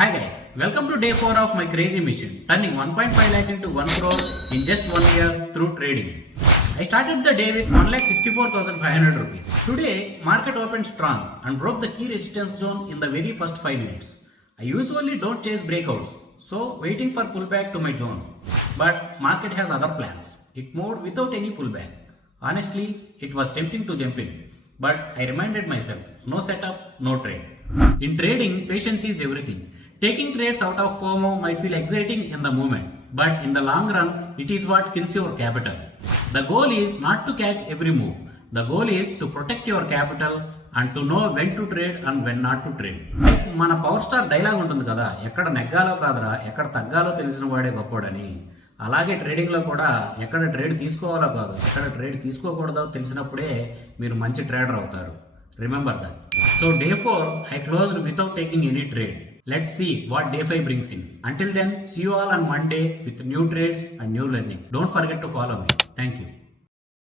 Hi guys, welcome to day 4 of my crazy mission, turning 1.5 lakh into 1 crore in just 1 year through trading. I started the day with 1,64,500 rupees. Today, market opened strong and broke the key resistance zone in the very first 5 minutes. I usually don't chase breakouts, so waiting for pullback to my zone. But market has other plans. It moved without any pullback. Honestly, it was tempting to jump in, but I reminded myself, no setup, no trade. In trading, patience is everything. Taking trades out of FOMO might feel exciting in the moment, but in the long run, it is what kills your capital. The goal is not to catch every move. The goal is to protect your capital and to know when to trade and when not to trade. Like మన power star dialogue ఉంటుంది కదా, ఎక్కడ నెగ్గాలో కాదురా ఎక్కడ తగ్గాలో తెలిసిన వాడే గొప్పోడని. అలాగే ట్రేడింగ్లో కూడా ఎక్కడ ట్రేడ్ తీసుకోవాలో కాదు ఎక్కడ ట్రేడ్ తీసుకోకూడదో తెలిసినప్పుడే మీరు మంచి ట్రేడర్ అవుతారు. Remember that. So day 4 I closed without taking any trade. Let's see what day 5 brings in. Until then, see you all on Monday with new trades and new learnings. Don't forget to follow me. Thank you.